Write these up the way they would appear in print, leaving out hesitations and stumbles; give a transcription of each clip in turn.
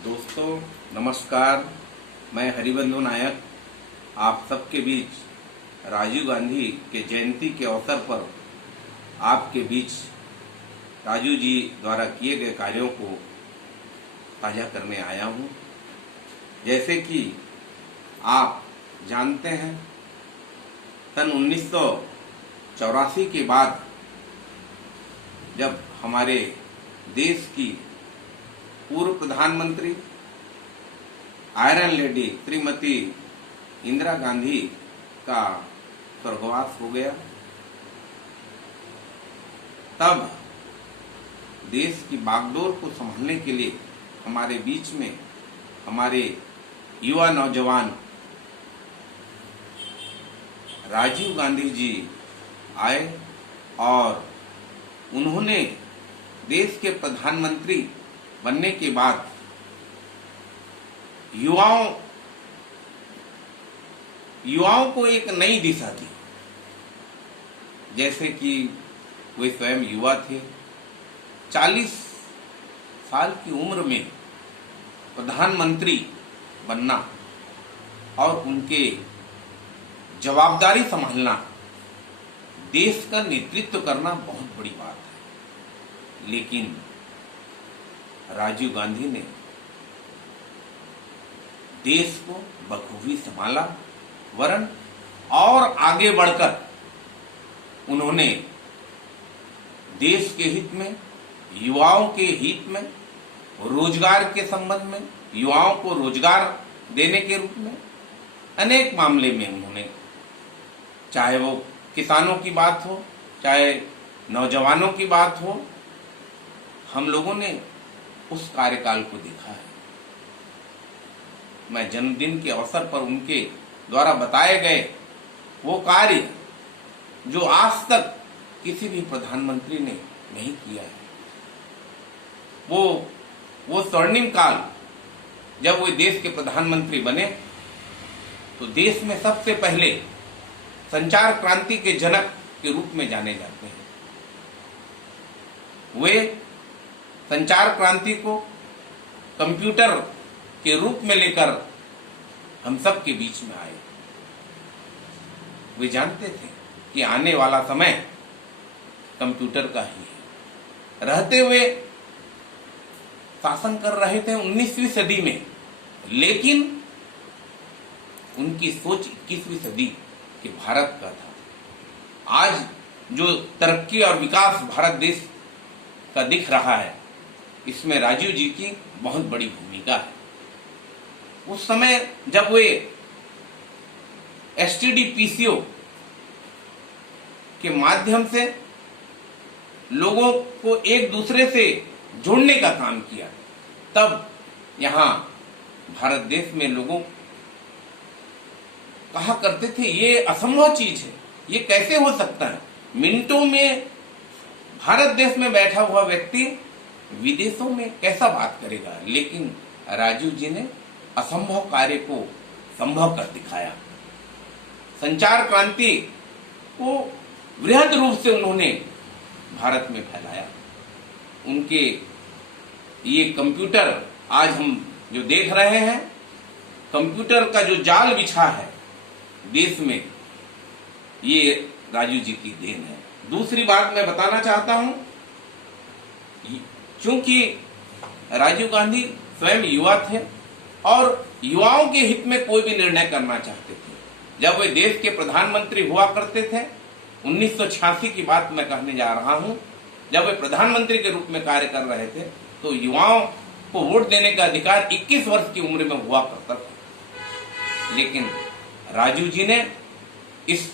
दोस्तों नमस्कार। मैं हरिबंधु नायक आप सबके बीच राजीव गांधी के जयंती के अवसर पर आपके बीच राजू जी द्वारा किए गए कार्यों को साझा करने आया हूं। जैसे कि आप जानते हैं, सन 1984 के बाद जब हमारे देश की पूर्व प्रधानमंत्री आयरन लेडी श्रीमती इंदिरा गांधी का स्वर्गवास हो गया, तब देश की बागडोर को संभालने के लिए हमारे बीच में हमारे युवा नौजवान राजीव गांधी जी आए और उन्होंने देश के प्रधानमंत्री बनने के बाद युवाओं को एक नई दिशा दी। जैसे कि वे स्वयं युवा थे, 40 साल की उम्र में प्रधानमंत्री बनना और उनके जवाबदारी संभालना, देश का नेतृत्व करना बहुत बड़ी बात है। लेकिन राजीव गांधी ने देश को बखूबी संभाला, वरन और आगे बढ़कर उन्होंने देश के हित में, युवाओं के हित में, रोजगार के संबंध में, युवाओं को रोजगार देने के रूप में अनेक मामले में उन्होंने, चाहे वो किसानों की बात हो, चाहे नौजवानों की बात हो, हम लोगों ने उस कार्यकाल को देखा है। मैं जन्मदिन के अवसर पर उनके द्वारा बताए गए वो कार्य जो आज तक किसी भी प्रधानमंत्री ने नहीं किया है, वो स्वर्णिम काल जब वो देश के प्रधानमंत्री बने तो देश में सबसे पहले संचार क्रांति के जनक के रूप में जाने जाते हैं। वे संचार क्रांति को कंप्यूटर के रूप में लेकर हम सब के बीच में आए। वे जानते थे कि आने वाला समय कंप्यूटर का ही है। रहते हुए शासन कर रहे थे 19वीं सदी में, लेकिन उनकी सोच 21वीं सदी के भारत का था। आज जो तरक्की और विकास भारत देश का दिख रहा है, इसमें राजीव जी की बहुत बड़ी भूमिका है। उस समय जब वे एसटीडी पीसीओ के माध्यम से लोगों को एक दूसरे से जोड़ने का काम किया, तब यहां भारत देश में लोगों कहा करते थे ये असंभव चीज है, ये कैसे हो सकता है। मिनटों में भारत देश में बैठा हुआ व्यक्ति विदेशों में कैसा बात करेगा। लेकिन राजीव जी ने असंभव कार्य को संभव कर दिखाया। संचार क्रांति को वृहद रूप से उन्होंने भारत में फैलाया। उनके ये कंप्यूटर आज हम जो देख रहे हैं, कंप्यूटर का जो जाल बिछा है देश में, ये राजीव जी की देन है। दूसरी बात मैं बताना चाहता हूं, क्योंकि राजीव गांधी स्वयं युवा थे और युवाओं के हित में कोई भी निर्णय करना चाहते थे। जब वे देश के प्रधानमंत्री हुआ करते थे, 1986 की बात मैं कहने जा रहा हूं, जब वे प्रधानमंत्री के रूप में कार्य कर रहे थे, तो युवाओं को वोट देने का अधिकार 21 वर्ष की उम्र में हुआ करता था। लेकिन राजीव जी ने इस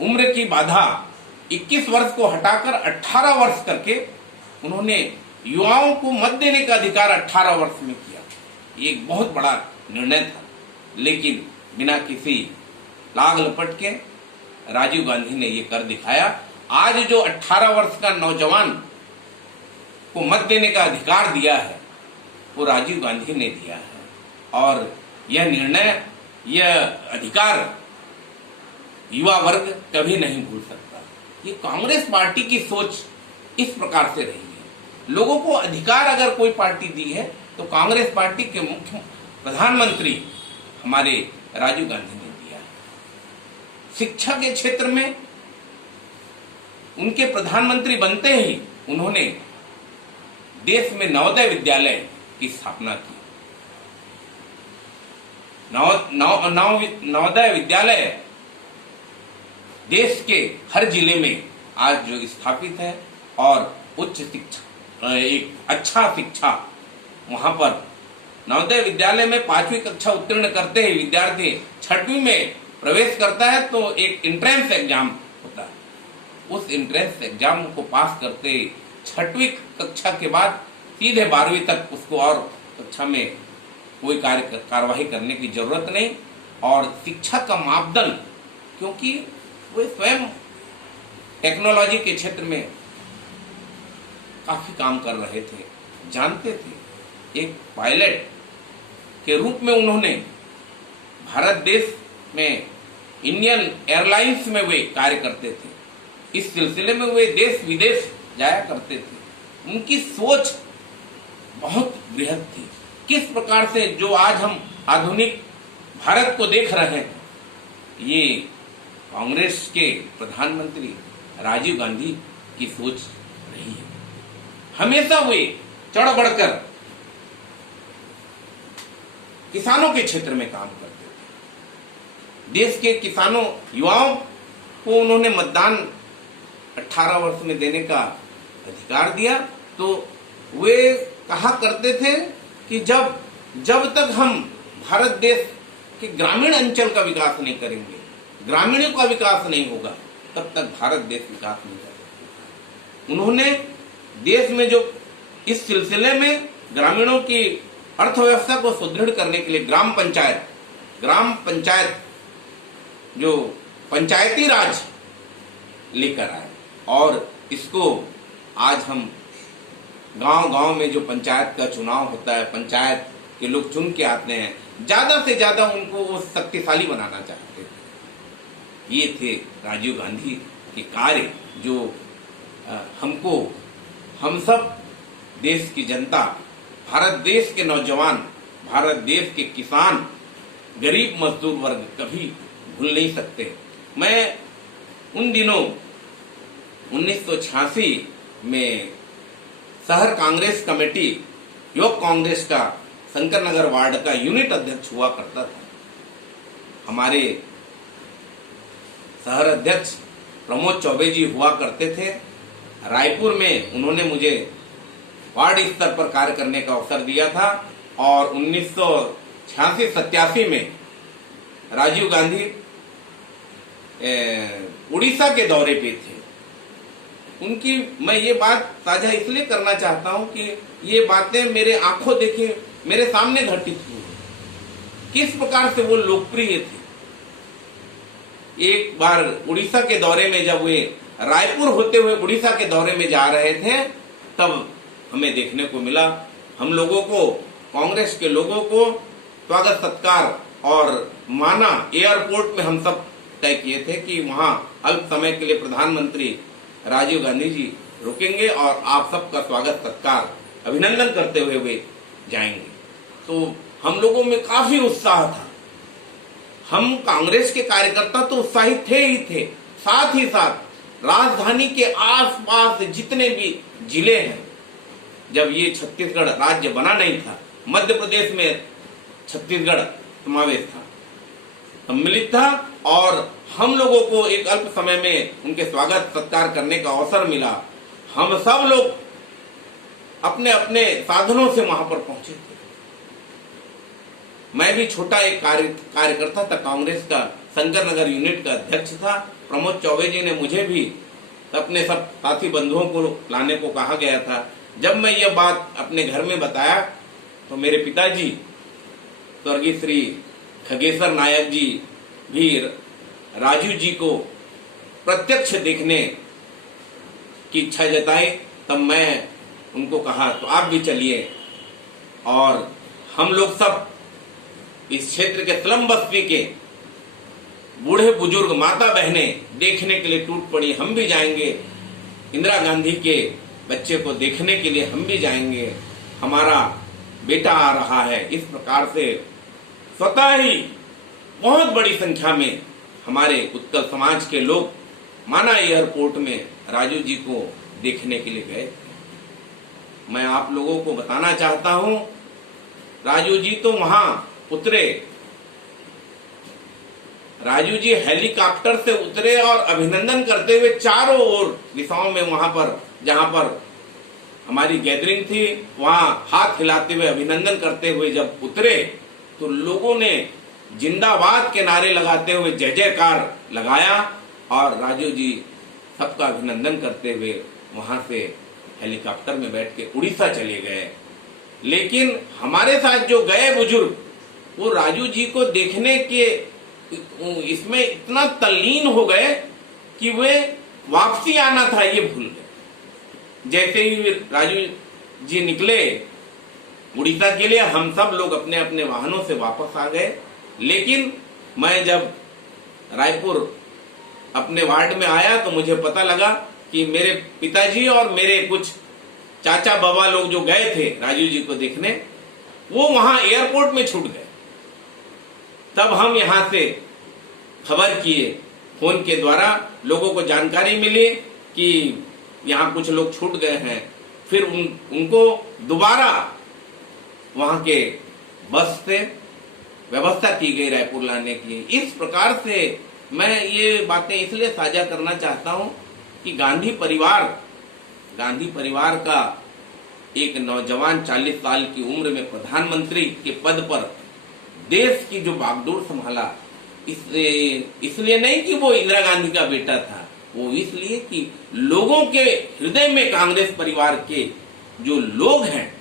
उम्र की बाधा 21 वर्ष को हटाकर 18 वर्ष करके उन्होंने युवाओं को मत देने का अधिकार 18 वर्ष में किया। ये एक बहुत बड़ा निर्णय था, लेकिन बिना किसी लाग लपट के राजीव गांधी ने ये कर दिखाया। आज जो 18 वर्ष का नौजवान को मत देने का अधिकार दिया है, वो राजीव गांधी ने दिया है। और यह निर्णय, यह अधिकार युवा वर्ग कभी नहीं भूल सकता। ये कांग्रेस पार्टी की सोच इस प्रकार से रही है। लोगों को अधिकार अगर कोई पार्टी दी है तो कांग्रेस पार्टी के मुख्य प्रधानमंत्री हमारे राजीव गांधी ने दिया। शिक्षा के क्षेत्र में उनके प्रधानमंत्री बनते ही उन्होंने देश में नवोदय विद्यालय की स्थापना की। नवोदय विद्यालय देश के हर जिले में आज जो स्थापित है और उच्च शिक्षा, एक अच्छा शिक्षा वहां पर नवोदय विद्यालय में 5वीं कक्षा उत्तीर्ण करते ही विद्यार्थी 6वीं में प्रवेश करता है तो एक एंट्रेंस एग्जाम होता है। उस एंट्रेंस एग्जाम को पास करते ही 6वीं कक्षा के बाद सीधे 12वीं तक उसको और कक्षा में कोई कार्यवाही करने की जरूरत नहीं। और शिक्षा का मापदंड, क्योंकि वे स्वयं टेक्नोलॉजी के क्षेत्र में काफी काम कर रहे थे, जानते थे। एक पायलट के रूप में उन्होंने भारत देश में इंडियन एयरलाइंस में वे कार्य करते थे। इस सिलसिले में वे देश विदेश जाया करते थे। उनकी सोच बहुत बृहद थी। किस प्रकार से जो आज हम आधुनिक भारत को देख रहे हैं, ये कांग्रेस के प्रधानमंत्री राजीव गांधी की सोच रही है। हमेशा वे चढ़ बढ़कर किसानों के क्षेत्र में काम करते थे। देश के किसानों युवाओं को उन्होंने मतदान 18 वर्ष में देने का अधिकार दिया। तो वे कहा करते थे कि जब तक हम भारत देश के ग्रामीण अंचल का विकास नहीं करेंगे, ग्रामीणों का विकास नहीं होगा, तब तक भारत देश विकास नहीं करेगा। उन्होंने देश में जो इस सिलसिले में ग्रामीणों की अर्थव्यवस्था को सुदृढ़ करने के लिए ग्राम पंचायत जो पंचायती राज लेकर आए और इसको आज हम गांव-गांव में जो पंचायत का चुनाव होता है, पंचायत के लोग चुन के आते हैं, ज्यादा से ज्यादा उनको वो शक्तिशाली बनाना चाहते थे। ये थे राजीव गांधी के कार्य जो हम सब देश की जनता, भारत देश के नौजवान, भारत देश के किसान, गरीब मजदूर वर्ग कभी भूल नहीं सकते। मैं उन दिनों 1986 में शहर कांग्रेस कमेटी युवक कांग्रेस का शंकर नगर वार्ड का यूनिट अध्यक्ष हुआ करता था। हमारे शहर अध्यक्ष प्रमोद चौबे जी हुआ करते थे। रायपुर में उन्होंने मुझे वार्ड स्तर पर कार्य करने का अवसर दिया था और 1986-87 में राजीव गांधी उड़ीसा के दौरे पे थे। उनकी मैं ये बात साझा इसलिए करना चाहता हूं कि ये बातें मेरे आंखों देखे मेरे सामने घटित हुई, किस प्रकार से वो लोकप्रिय थे। एक बार उड़ीसा के दौरे में जब वे रायपुर होते हुए उड़ीसा के दौरे में जा रहे थे, तब हमें देखने को मिला, हम लोगों को, कांग्रेस के लोगों को स्वागत सत्कार और माना। एयरपोर्ट में हम सब तय किए थे कि वहां अल्प समय के लिए प्रधानमंत्री राजीव गांधी जी रुकेंगे और आप सबका स्वागत सत्कार अभिनंदन करते हुए वे जाएंगे। तो हम लोगों में काफी उत्साह था। हम कांग्रेस के कार्यकर्ता तो उत्साहित थे ही थे, साथ ही साथ राजधानी के आसपास जितने भी जिले हैं, जब ये छत्तीसगढ़ राज्य बना नहीं था, मध्य प्रदेश में छत्तीसगढ़ समावेश था, सम्मिलित था और हम लोगों को एक अल्प समय में उनके स्वागत सत्कार करने का अवसर मिला। हम सब लोग अपने अपने साधनों से वहां पर पहुंचे थे। मैं भी छोटा एक कार्यकर्ता था, कांग्रेस का शंकर नगर यूनिट का अध्यक्ष था। प्रमोद चौबे जी ने मुझे भी अपने सब साथी बंधुओं को लाने को कहा गया था। जब मैं ये बात अपने घर में बताया तो मेरे पिताजी स्वर्गीय श्री खगेश्वर नायक जी भी राजीव जी को प्रत्यक्ष देखने की इच्छा जताई। तब मैं उनको कहा तो आप भी चलिए, और हम लोग सब इस क्षेत्र के स्लम बस्ती के बूढ़े बुजुर्ग माता बहनें देखने के लिए टूट पड़ी। हम भी जाएंगे, इंदिरा गांधी के बच्चे को देखने के लिए हम भी जाएंगे। हमारा बेटा आ रहा है। इस प्रकार से स्वतः ही बहुत बड़ी संख्या में हमारे उत्कल समाज के लोग माना एयरपोर्ट में राजू जी को देखने के लिए गए थे। मैं आप लोगों को बताना चाहता हूं, राजू जी तो वहां उतरे, राजू जी हेलीकॉप्टर से उतरे और अभिनंदन करते हुए चारों ओर दिशाओं में वहां पर जहां पर हमारी गैदरिंग थी वहां हाथ हिलाते हुए अभिनंदन करते हुए जब उतरे तो लोगों ने जिंदाबाद के नारे लगाते हुए जय जयकार लगाया और राजू जी सबका अभिनंदन करते हुए वहां से हेलीकॉप्टर में बैठ के उड़ीसा चले गए। लेकिन हमारे साथ जो गए बुजुर्ग वो राजू जी को देखने के इसमें इतना तल्लीन हो गए कि वे वापसी आना था ये भूल गए। जैसे ही राजू जी निकले उड़ीसा के लिए, हम सब लोग अपने अपने वाहनों से वापस आ गए। लेकिन मैं जब रायपुर अपने वार्ड में आया तो मुझे पता लगा कि मेरे पिताजी और मेरे कुछ चाचा बाबा लोग जो गए थे राजू जी को देखने, वो वहां एयरपोर्ट में छूट गए। तब हम यहां से खबर किए, फोन के द्वारा लोगों को जानकारी मिली कि यहां कुछ लोग छूट गए हैं। फिर उनको दोबारा वहां के बस से व्यवस्था की गई रायपुर लाने की। इस प्रकार से मैं ये बातें इसलिए साझा करना चाहता हूं कि गांधी परिवार का एक नौजवान 40 साल की उम्र में प्रधानमंत्री के पद पर देश की जो बागडोर संभाला, इसलिए नहीं कि वो इंदिरा गांधी का बेटा था, वो इसलिए कि लोगों के हृदय में कांग्रेस परिवार के जो लोग हैं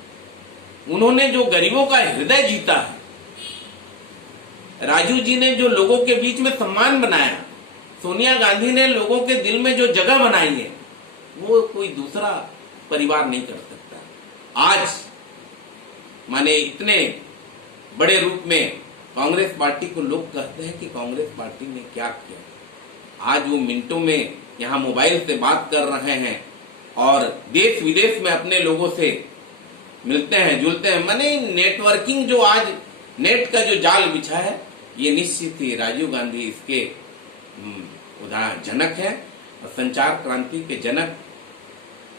उन्होंने जो गरीबों का हृदय जीता है। राजू जी ने जो लोगों के बीच में सम्मान बनाया, सोनिया गांधी ने लोगों के दिल में जो जगह बनाई है, वो कोई दूसरा परिवार नहीं कर सकता। आज माने इतने बड़े रूप में कांग्रेस पार्टी को लोग कहते हैं कि कांग्रेस पार्टी ने क्या किया। आज वो मिनटों में यहाँ मोबाइल से बात कर रहे हैं और देश विदेश में अपने लोगों से मिलते हैं जुलते हैं। माने नेटवर्किंग जो आज नेट का जो जाल बिछा है, ये निश्चित ही राजीव गांधी इसके जनक है, संचार क्रांति के जनक,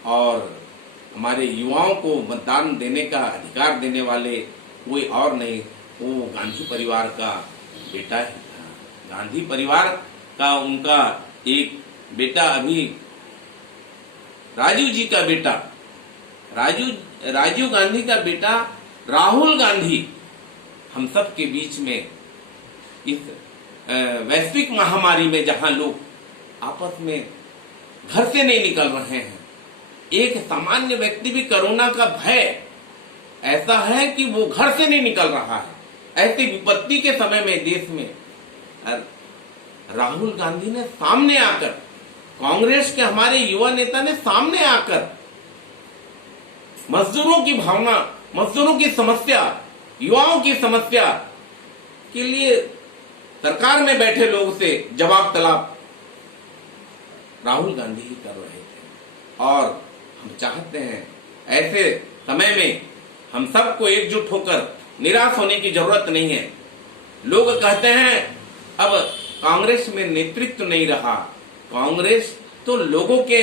और हमारे युवाओं को मतदान देने का अधिकार देने वाले कोई और नहीं, वो गांधी परिवार का बेटा ही था। गांधी परिवार का उनका एक बेटा, अभी राजीव जी का बेटा, राजीव गांधी का बेटा राहुल गांधी हम सब के बीच में इस वैश्विक महामारी में जहां लोग आपस में घर से नहीं निकल रहे हैं, एक सामान्य व्यक्ति भी कोरोना का भय ऐसा है कि वो घर से नहीं निकल रहा है। ऐसी विपत्ति के समय में देश में राहुल गांधी ने सामने आकर, कांग्रेस के हमारे युवा नेता ने सामने आकर मजदूरों की भावना, मजदूरों की समस्या, युवाओं की समस्या के लिए सरकार में बैठे लोगों से जवाब तलब राहुल गांधी ही कर रहे थे। और हम चाहते हैं ऐसे समय में हम सबको एकजुट होकर, निराश होने की जरूरत नहीं है। लोग कहते हैं अब कांग्रेस में नेतृत्व नहीं रहा, कांग्रेस तो लोगों के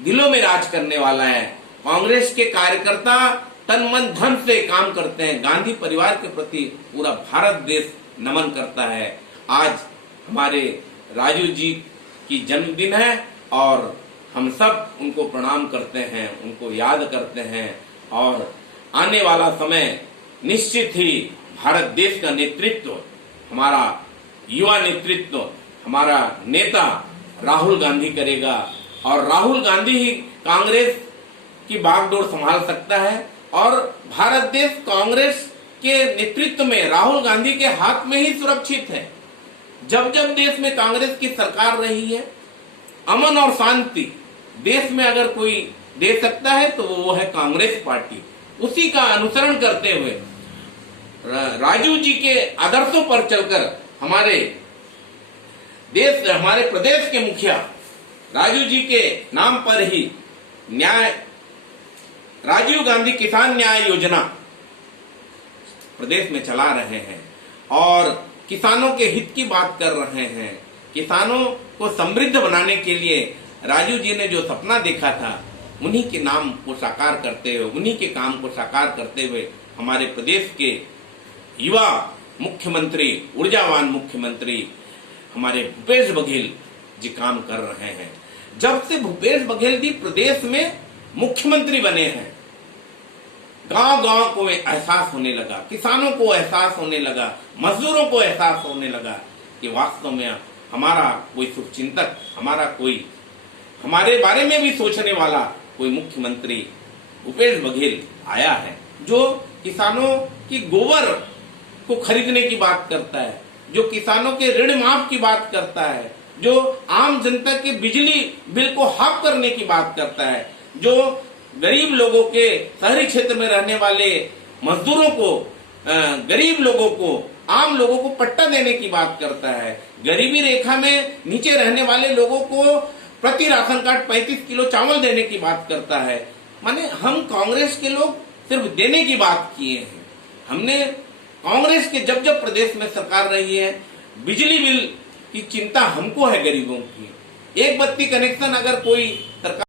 दिलों में राज करने वाला है, कांग्रेस के कार्यकर्ता तन मन धन से काम करते हैं। गांधी परिवार के प्रति पूरा भारत देश नमन करता है। आज हमारे राजू जी की जन्मदिन है और हम सब उनको प्रणाम करते हैं, उनको याद करते हैं, और आने वाला समय निश्चित ही भारत देश का नेतृत्व, हमारा युवा नेतृत्व, हमारा नेता राहुल गांधी करेगा, और राहुल गांधी ही कांग्रेस की बागडोर संभाल सकता है। और भारत देश कांग्रेस के नेतृत्व में राहुल गांधी के हाथ में ही सुरक्षित है। जब जब देश में कांग्रेस की सरकार रही है, अमन और शांति देश में अगर कोई दे सकता है तो वो है कांग्रेस पार्टी। उसी का अनुसरण करते हुए राजू जी के आदर्शों पर चलकर हमारे देश, हमारे प्रदेश के मुखिया राजू जी के नाम पर ही राजीव गांधी किसान न्याय योजना प्रदेश में चला रहे हैं और किसानों के हित की बात कर रहे हैं। किसानों को समृद्ध बनाने के लिए राजू जी ने जो सपना देखा था, उन्हीं के नाम को साकार करते हुए, उन्हीं के काम को साकार करते हुए हमारे प्रदेश के युवा मुख्यमंत्री, ऊर्जावान मुख्यमंत्री हमारे भूपेश बघेल जी काम कर रहे हैं। जब से भूपेश बघेल जी प्रदेश में मुख्यमंत्री बने हैं, गांव गांव को एहसास होने लगा, किसानों को एहसास होने लगा, मजदूरों को एहसास होने लगा कि वास्तव में हमारा कोई शुभचिंतक, हमारा कोई हमारे बारे में भी सोचने वाला कोई मुख्यमंत्री भूपेश बघेल आया है, जो किसानों की गोबर को खरीदने की बात करता है, जो किसानों के ऋण माफ की बात करता है, जो आम जनता के बिजली बिल को हाफ करने की बात करता है, जो गरीब लोगों के, शहरी क्षेत्र में रहने वाले मजदूरों को, गरीब लोगों को, आम लोगों को पट्टा देने की बात करता है, गरीबी रेखा में नीचे रहने वाले लोगों को प्रति राशन कार्ड 35 किलो चावल देने की बात करता है। माने हम कांग्रेस के लोग सिर्फ देने की बात किए हैं। हमने कांग्रेस के जब जब प्रदेश में सरकार रही है, बिजली बिल की चिंता हमको है, गरीबों की। एक बत्ती कनेक्शन अगर कोई सरकार